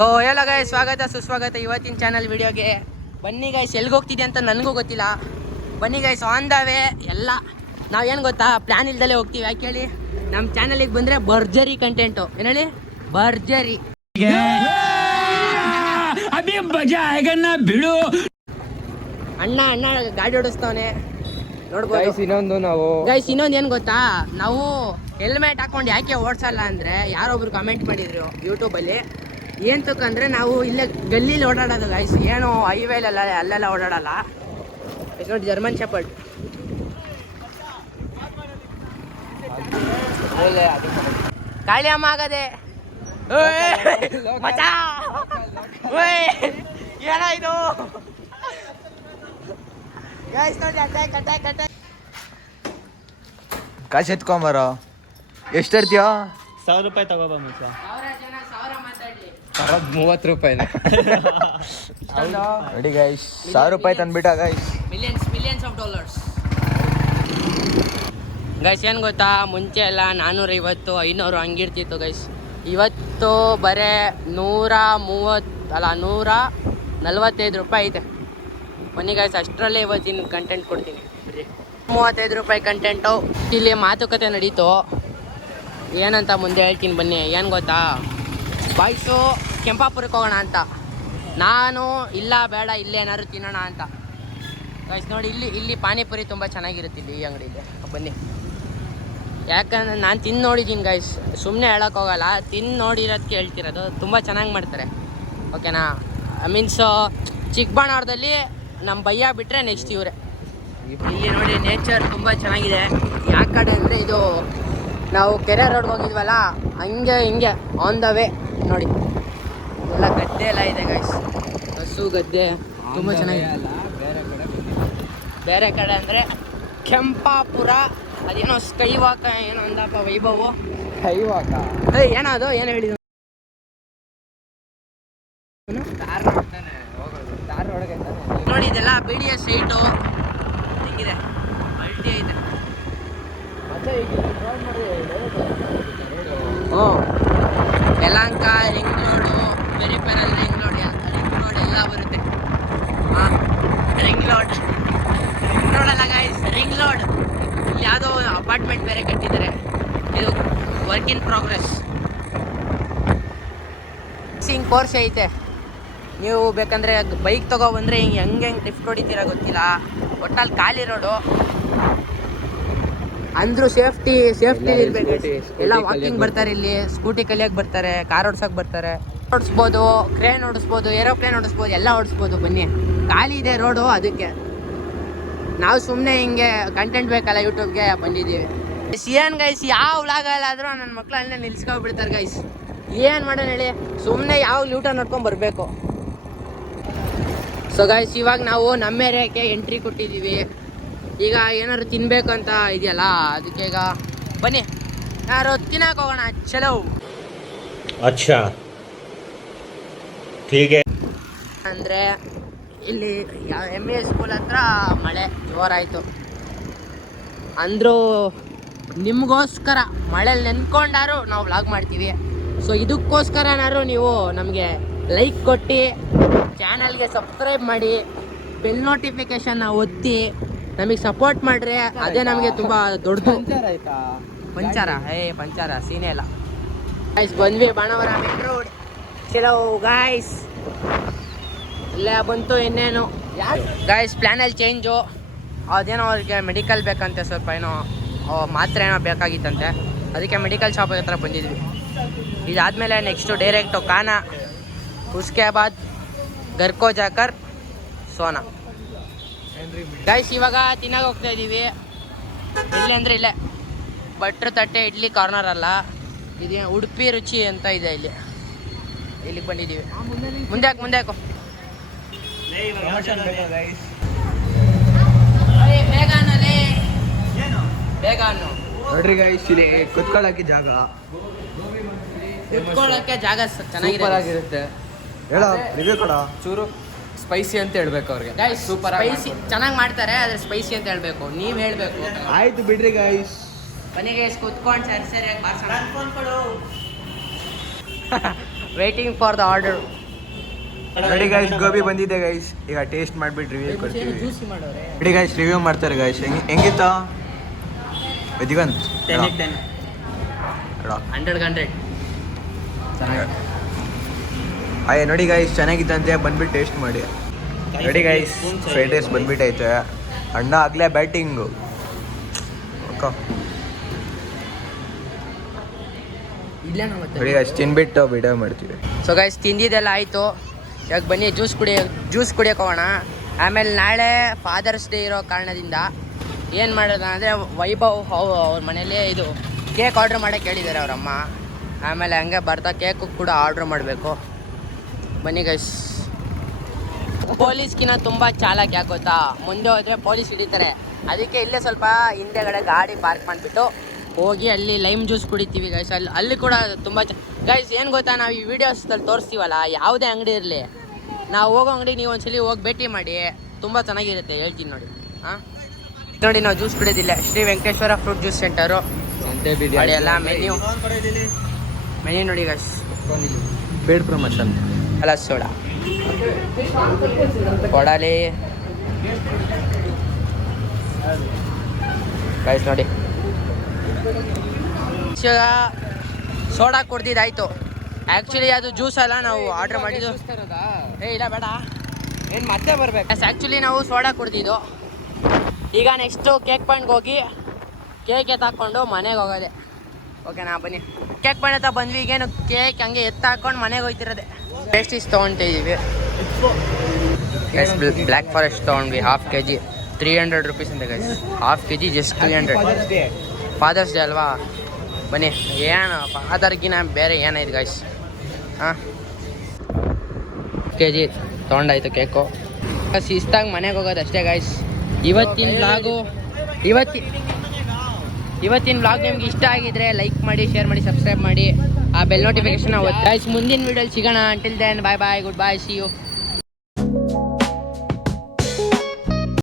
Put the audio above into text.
So ಎಲ್ಲ guys ಸ್ವಾಗತ ಸುಸ್ವಾಗತ ಇವತ್ತಿನ ಚಾನಲ್ ವಿಡಿಯೋಗೆ. ಬನ್ನಿ ಗೈಸ್, ಎಲ್ಲಿಗೆ ಹೋಗ್ತಿದೆ ಅಂತ ನನಗೂ ಗೊತ್ತಿಲ್ಲ. ಬನ್ನಿ ಗೈಸ್, ಆನ್ ದ ವೇ ಎಲ್ಲ. ನಾವೇನು ಗೊತ್ತಾ, ಪ್ಲ್ಯಾನ್ ಇಲ್ದಲೇ ಹೋಗ್ತೀವಿ. ಯಾಕೆ ಹೇಳಿ, ನಮ್ಮ ಚಾನಲಿಗೆ ಬಂದರೆ ಭರ್ಜರಿ ಕಂಟೆಂಟು. ಏನು ಹೇಳಿ, ಭರ್ಜರಿ. ಬಿಡು ಅಣ್ಣ ಅಣ್ಣ ಗಾಡಿ ಓಡಿಸ್ತವನೆ ನೋಡ್ಬೋದು. ಇನ್ನೊಂದು ಏನು ಗೊತ್ತಾ, ನಾವು ಹೆಲ್ಮೆಟ್ ಹಾಕೊಂಡು ಯಾಕೆ ಓಡಿಸಲ್ಲ ಅಂದರೆ, ಯಾರೊಬ್ರು ಕಮೆಂಟ್ ಮಾಡಿದ್ರು ಯೂಟ್ಯೂಬಲ್ಲಿ. ಏಂತಕ್ಕಂದ್ರೆ ನಾವು ಇಲ್ಲೇ ಗಲ್ಲೀಲಿ ಓಡಾಡೋದು ಗೈಸ್, ಏನು ಹೈವೇಲೆಲ್ಲ ಅಲ್ಲೆಲ್ಲ ಓಡಾಡಲ್ಲ. ನೋಡಿ ಜರ್ಮನ್ ಶೆಪರ್ಡ್. ಕಾಳಿ ಅಮ್ಮ ಆಗದೆ ಏನಾಯ್ತು ಗೈಸ್, ನೋಡಿ ಅಟ್ಯಾಕ್ ಅಟ್ಯಾಕ್ ಅಟ್ಯಾಕ್. ಕಾಸು ಎತ್ಕೊಂಬಾರ. ಎಷ್ಟು ಇರ್ತೀಯ? 1000 ರೂಪಾಯಿ ತಗೋಬ ಮಚ್ಚ. 30 ರೂಪಾಯಿ ರೆಡಿ ಗೈಸ್. 1000 ರೂಪಾಯಿ ತಂದ್ಬಿಟ್ಟ guys. Millions of dollars guys. ಏನು ಗೊತ್ತಾ, ಮುಂಚೆ ಎಲ್ಲ 450 500 ಹಂಗಿರ್ತಿತ್ತು ಗೈಸ್. ಇವತ್ತು ಬರೇ 145 ರೂಪಾಯಿ ಐತೆ. ಬನ್ನಿ ಗೈಸ್, ಅಷ್ಟರಲ್ಲೇ ಇವತ್ತಿನ ಕಂಟೆಂಟ್ ಕೊಡ್ತೀನಿ. 35 ರೂಪಾಯಿ ಕಂಟೆಂಟು. ಇಲ್ಲಿ ಮಾತುಕತೆ ನಡೀತು, ಏನಂತ ಮುಂದೆ ಹೇಳ್ತೀನಿ ಬನ್ನಿ. ಏನು ಗೊತ್ತಾ, ಬಾಯ್ಸು ಕೆಂಪಾಪುರಕ್ಕೆ ಹೋಗೋಣ ಅಂತ, ನಾನು ಇಲ್ಲ ಬೇಡ ಇಲ್ಲೇ ಏನಾದ್ರು ತಿನ್ನೋಣ ಅಂತ. ಗೈಸ್ ನೋಡಿ, ಇಲ್ಲಿ ಪಾನಿಪುರಿ ತುಂಬ ಚೆನ್ನಾಗಿರುತ್ತೆ ಇಲ್ಲಿ, ಈ ಅಂಗಡಿಲಿ. ಬನ್ನಿ, ಯಾಕಂದ್ರೆ ನಾನು ತಿಂದು ನೋಡಿದ್ದೀನಿ ಗೈಸ್, ಸುಮ್ಮನೆ ಹೇಳೋಕ್ಕೋಗಲ್ಲ. ತಿಂದು ನೋಡಿರೋದಕ್ಕೆ ಹೇಳ್ತಿರೋದು. ತುಂಬ ಚೆನ್ನಾಗಿ ಮಾಡ್ತಾರೆ, ಓಕೆನಾ. ಮೀನ್ಸ್ ಚಿಕ್ಕಬಳ್ಳಾಪುರದಲ್ಲಿ ನಮ್ಮ ಭಯ್ಯ ಬಿಟ್ಟರೆ ನೆಕ್ಸ್ಟ್ ಇವರೇ. ಇಲ್ಲಿ ನೋಡಿ ನೇಚರ್ ತುಂಬ ಚೆನ್ನಾಗಿದೆ. ಯಾಕೆ ಕಡೆ ಅಂದರೆ, ಇದು ನಾವು ಕೆರೆ ರೋಡ್ಗೆ ಹೋಗಿದ್ವಲ್ಲ, ಹಂಗೆ ಹಿಂಗೆ ಆನ್ ದ ವೇ ನೋಡಿ ಎಲ್ಲ ಗದ್ದೆ ಎಲ್ಲ ಇದೆ ಗೈಸ್. ಹಸು ಗದ್ದೆ ತುಂಬ ಚೆನ್ನಾಗಿದೆ. ಬೇರೆ ಕಡೆ ಅಂದರೆ ಕೆಂಪಾಪುರ, ಅದೇನೋ ಸ್ಕೈ ವಾಕ ಏನೋ ಅಂದಪ್ಪ ವೈಭವ್. ಕೈ ವಾಕ ಏನೋ ಅದು, ಏನು ಹೇಳಿದ್ರು ನೋಡಿ. ಇದೆಲ್ಲ BDS ಸೈಟು ಹೆಂಗಿದೆ, ಮಲ್ಟಿ ಐತೆ. Yelahanka ring road, peripheral ring road ಎಲ್ಲ ಬರುತ್ತೆ. ರಿಂಗ್ ರೋಡ್ ಅಲ್ಲ ಗೈಸ್, ರಿಂಗ್ ರೋಡ್. ಇಲ್ಲಿ ಯಾವುದೋ ಅಪಾರ್ಟ್ಮೆಂಟ್ ಬೇರೆ ಕಟ್ಟಿದ್ದಾರೆ. ಇದು work in progress. Singh course ಐತೆ. ನೀವು ಬೇಕಂದರೆ ಬೈಕ್ ತೊಗೊಬಂದರೆ ಹೆಂಗೆ ಲಿಫ್ಟ್ ಹೊಡಿತೀರ ಗೊತ್ತಿಲ್ಲ. ಒಟ್ಟಲ್ಲಿ ಖಾಲಿ ರೋಡು. ಅಂದರೂ ಸೇಫ್ಟಿ ಇರಬೇಕು. ಎಲ್ಲ ವಾಕಿಂಗ್ ಬರ್ತಾರೆ ಇಲ್ಲಿ, ಸ್ಕೂಟಿ ಕಲಿಯೋಕೆ ಬರ್ತಾರೆ, ಕಾರ್ ಓಡ್ಸೋಕೆ ಬರ್ತಾರೆ. ಓಡಿಸ್ಬೋದು, ಕ್ರೇನ್ ಓಡಿಸ್ಬೋದು, ಏರೋಪ್ಲೇನ್ ಓಡಿಸ್ಬೋದು, ಎಲ್ಲ ಓಡಿಸ್ಬೋದು. ಬನ್ನಿ, ಖಾಲಿ ಇದೆ ರೋಡು. ಅದಕ್ಕೆ ನಾವು ಸುಮ್ಮನೆ ಹಿಂಗೆ ಕಂಟೆಂಟ್ ಬೇಕಲ್ಲ ಯೂಟ್ಯೂಬ್ಗೆ ಬಂದಿದ್ದೀವಿ. ಏನು ಗೈಸ್, ಯಾವ ವ್ಲಾಗಲ್ಲಾದರೂ ನನ್ನ ಮಕ್ಕಳು ಅಲ್ಲೇ ನಿಲ್ಸ್ಕೊಂಡ್ಬಿಡ್ತಾರೆ ಗೈಸ್. ಏನು ಮಾಡೋಣ ಹೇಳಿ, ಸುಮ್ಮನೆ ಯಾವ ಯೂಟ ನೋಡ್ಕೊಂಡು ಬರಬೇಕು. ಸೊ ಗೈಸ್, ಇವಾಗ ನಾವು ನಮ್ಮ ಏರಿಯಾಕ್ಕೆ ಎಂಟ್ರಿ ಕೊಟ್ಟಿದ್ದೀವಿ. ಈಗ ಏನಾದ್ರು ತಿನ್ಬೇಕು ಅಂತ ಇದೆಯಲ್ಲ, ಅದಕ್ಕೆ ಈಗ ಬನ್ನಿ ಯಾರು ತಿನ್ನಕ್ಕೆ ಹೋಗೋಣ. ಚಲೋ. ಅಚ್ಚಾ ಹೀಗೆ ಅಂದರೆ ಇಲ್ಲಿ MA ಸ್ಕೂಲ್ ಹತ್ರ ಮಳೆ ಜೋರಾಯಿತು. ಅಂದರೂ ನಿಮಗೋಸ್ಕರ ಮಳೇಲಿ ನೆನ್ಕೊಂಡಾರು ನಾವು ವ್ಲಾಗ್ ಮಾಡ್ತೀವಿ. ಸೊ ಇದಕ್ಕೋಸ್ಕರನಾರು ನೀವು ನಮಗೆ ಲೈಕ್ ಕೊಟ್ಟು, ಚಾನಲ್ಗೆ ಸಬ್ಸ್ಕ್ರೈಬ್ ಮಾಡಿ, ಬೆಲ್ ನೋಟಿಫಿಕೇಷನ್ನ ಒತ್ತಿ ನಮಗೆ ಸಪೋರ್ಟ್ ಮಾಡ್ರೆ ಅದೇ ನಮಗೆ ತುಂಬ ದೊಡ್ಡದು. ಪಂಚಾರ ಸೀನೇ ಇಲ್ಲ ಗೈಸ್. ಬಂದ್ವಿ ಬಾಣವರ ಮೇನ್ ರೋಡ್. ಚಲೋ ಗಾಯ್ಸ್, ಇಲ್ಲೇ ಬಂತು. ಇನ್ನೇನು ಗಾಯ್ಸ್, ಪ್ಲ್ಯಾನಲ್ಲಿ ಚೇಂಜು. ಅದೇನೋ ಅವ್ರಿಗೆ ಮೆಡಿಕಲ್ ಬೇಕಂತೆ, ಸ್ವಲ್ಪ ಏನೋ ಮಾತ್ರೆ ಏನೋ ಬೇಕಾಗಿತ್ತಂತೆ. ಅದಕ್ಕೆ ಮೆಡಿಕಲ್ ಶಾಪ್ ಹತ್ರ ಬಂದಿದ್ವಿ. ಇದಾದಮೇಲೆ ನೆಕ್ಸ್ಟು ಡೈರೆಕ್ಟು ಖಾನ, ಉಸ್ಕೆ ಬಾದ್ ಗರ್ಕೋ ಜಾಕರ್ ಸೋನಾ. ಗೈಸ್, ಇವಾಗ ತಿನ್ನಾಗ ಹೋಗ್ತಾ ಇದ್ದೀವಿ. ಎಲ್ಲಿ ಅಂದರೆ ಇಲ್ಲೇ ಭಟ್ರು ತಟ್ಟೆ ಇಡ್ಲಿ ಕಾರ್ನರ್ ಅಲ್ಲ, ಇದು ಉಡುಪಿ ರುಚಿ ಅಂತ ಇದೆ. ಇಲ್ಲಿಗೆ ಬಂದಿದ್ದೀವಿ. ಮುಂದೆ ಹಾಕು ಬೇಗ ನೋಡ್ರಿ ಗೈಸ್, ಇಲ್ಲಿ ಕುತ್ಕೊಳ್ಳೋಕೆ ಜಾಗ ಚೆನ್ನಾಗಿರುತ್ತೆ. ಹೇಳೋ ರಿವ್ಯೂ ಕೊಡ. ಚೂರು ಸ್ಪೈಸಿ ಅಂತ ಹೇಳ್ಬೇಕು ಅವ್ರಿಗೆ. ಸೂಪರ್ ಸ್ಪೈಸಿ ಚೆನ್ನಾಗಿ ಮಾಡ್ತಾರೆ, ಆದರೆ ಸ್ಪೈಸಿ ಅಂತ ಹೇಳ್ಬೇಕು. ನೀವು ಹೇಳಬೇಕು. ಆಯ್ತು ಬಿಡ್ರಿ ಗೈಸ್. ಬನ್ನಿ ಗೈಸ್, ಕುತ್ಕೊಂಡು ಸರಿಯಾಗಿ ಬಾರ್ಸೋಣ. Waiting for the order. ನೋಡಿ ಗೈಸ್ ಗೋಬಿ ಬಂದಿದೆ ಗೈಸ್. ಈಗ ಟೇಸ್ಟ್ ಮಾಡ್ಬಿಟ್ಟು ರಿವ್ಯೂ ಕೊಡ್ತೀವಿ. ಜ್ಯೂಸಿ ಮಾಡೋರೆ. ನೋಡಿ ಗೈಸ್ ರಿವ್ಯೂ ಮಾಡ್ತಾರೆ ಗೈಸ್. ಹೆಂಗಿತ್ತ ದಿಗಂತ್? 10 ಹೇಳ 100 ಅಯ್ಯ ನೋಡಿ ಗೈಸ್ ಚೆನ್ನಾಗಿತ್ತಂತೆ, ಬಂದ್ಬಿಟ್ಟು ಟೇಸ್ಟ್ ಮಾಡಿ. ನೋಡಿ ಗೈಸ್ ಫ್ರೈಡ್ ರೈಸ್ ಬಂದ್ಬಿಟ್ಟೈತೆ. ಅಣ್ಣ ಆಗಲೇ ಬ್ಯಾಟಿಂಗು ಇಲ್ಲ ನೋಡಿ ಗೈಸ್ ತಿನ್ಬಿಟ್ಟು ವಿಡಿಯೋ ಮಾಡ್ತೀವಿ. ಸೊ ಗೈಸ್ ತಿಂದಿದ್ದೆಲ್ಲ ಆಯಿತು. ಇವಾಗ ಬನ್ನಿ ಜ್ಯೂಸ್ ಕುಡಿಯೋಕೆ ಹೋಗೋಣ. ಆಮೇಲೆ ನಾಳೆ ಫಾದರ್ಸ್ ಡೇ ಇರೋ ಕಾರಣದಿಂದ ಏನು ಮಾಡೋದ ಅಂದರೆ ವೈಭವ್ ಅವ್ರ ಮನೇಲಿ ಇದು ಕೇಕ್ ಆರ್ಡ್ರ್ ಮಾಡೋಕ್ಕೆ ಹೇಳಿದ್ದಾರೆ ಅವರಮ್ಮ. ಆಮೇಲೆ ಹಂಗೆ ಬರ್ತಾ ಕೇಕು ಕೂಡ ಆರ್ಡ್ರ್ ಮಾಡಬೇಕು. ಬನ್ನಿ ಗೈಸ್. ಪೊಲೀಸ್ಗಿನ ತುಂಬ ಚಾಲಾಕ್ ಯಾಕೆ ಗೊತ್ತಾ, ಮುಂದೆ ಹೋದರೆ ಪೊಲೀಸ್ ಹಿಡಿತಾರೆ. ಅದಕ್ಕೆ ಇಲ್ಲೇ ಸ್ವಲ್ಪ ಹಿಂದೆಗಡೆ ಗಾಡಿ ಪಾರ್ಕ್ ಮಾಡಿಬಿಟ್ಟು ಹೋಗಿ ಅಲ್ಲಿ ಲೈಮ್ ಜ್ಯೂಸ್ ಕುಡಿತೀವಿ ಗೈಸ್. ಅಲ್ಲಿ ಕೂಡ ತುಂಬ ಗೈಸ್ ಏನು ಗೊತ್ತಾ, ನಾವು ಈ ವಿಡಿಯೋಸ್ದಲ್ಲಿ ತೋರಿಸ್ತೀವಲ್ಲ, ಯಾವುದೇ ಅಂಗಡಿ ಇರಲಿ, ನಾವು ಹೋಗೋ ಅಂಗಡಿ ನೀವು ಒಂದ್ಸಲಿ ಹೋಗಿ ಭೇಟಿ ಮಾಡಿ, ತುಂಬ ಚೆನ್ನಾಗಿರುತ್ತೆ ಹೇಳ್ತೀನಿ ನೋಡಿ. ಹಾಂ ನೋಡಿ, ನಾವು ಜ್ಯೂಸ್ ಕುಡಿಯೋದಿಲ್ಲ. Sri Venkateshwara fruit juice centre ಮಾಡಿ ಎಲ್ಲ ಮೆನ್ಯೂ ನೋಡಿ ಗೈಸ್. ಪೇಡ್ ಪ್ರಮೋಷನ್ ಅಲ್ಲ ಸೋಡಾ ಕೊಡಲಿ ಗೈಸ್ ನೋಡಿ. ಸೋಡಾ ಕುಡ್ದಿದ್ದಾಯ್ತು. ಆ್ಯಕ್ಚುಲಿ ಅದು ಜ್ಯೂಸ್ ಅಲ್ಲ, ನಾವು ಆರ್ಡ್ರ್ ಮಾಡಿದ್ದು. ಇಲ್ಲ ಬೇಡ, ಏನು ಮತ್ತೆ ಬರ್ಬೇಕು. ಆ್ಯಕ್ಚುಲಿ ನಾವು ಸೋಡಾ ಕುಡ್ದಿದ್ದು. ಈಗ ನೆಕ್ಸ್ಟು ಕೇಕ್ ಪಾಯಿಂಟ್ಗೆ ಹೋಗಿ ಕೇಕ್ ಎತ್ತಾಕೊಂಡು ಮನೆಗೆ ಹೋಗೋದೆ. ಓಕೆನಾ? ಬನ್ನಿ ಕೇಕ್ ಪಾಯಿಂಟ್ ಹತ್ರ ಬಂದ್ವಿ. ಈಗೇನು ಕೇಕ್ ಹಂಗೆ ಎತ್ತಾಕೊಂಡು ಮನೆಗೆ ಹೋಗ್ತಿರೋದೆ. ಪೇಸ್ಟ್ರೀಸ್ ತೊಗೊಳ್ತಿದ್ದೀವಿ. ಬ್ಲ್ಯಾಕ್ ಫಾರೆಸ್ಟ್ ತೊಗೊಂಡ್ವಿ ಹಾಫ್ kg 300 rupees ಅಂತ guys. Half kg just 300. Father's Day ಅಲ್ವಾ? ಬನ್ನಿ, ಏನು ಫಾದರ್ಗಿನ ಬೇರೆ ಏನಾಯ್ತು ಗೈಸ್. ಹಾಂ kg ತೊಗೊಂಡಾಯ್ತು ಕೇಕು. ಶಿಸ್ತಾಗಿ ಮನೆಗೆ ಹೋಗೋದು ಅಷ್ಟೇ ಗೈಸ್. ಇವತ್ತಿನ ವ್ಲಾಗ್ ನಿಮ್ಗೆ ಇಷ್ಟ ಆಗಿದ್ರೆ ಲೈಕ್ ಮಾಡಿ, ಶೇರ್ ಮಾಡಿ, ಸಬ್ಸ್ಕ್ರೈಬ್ ಮಾಡಿ, ಆ ಬೆಲ್ ನೋಟಿಫಿಕೇಶನ್ ಒತ್ತಿ ಗೈಸ್. ಮುಂದಿನ ವೀಡಿಯೋಲಿ ಸಿಗೋಣ. Until then bye bye, goodbye, see you.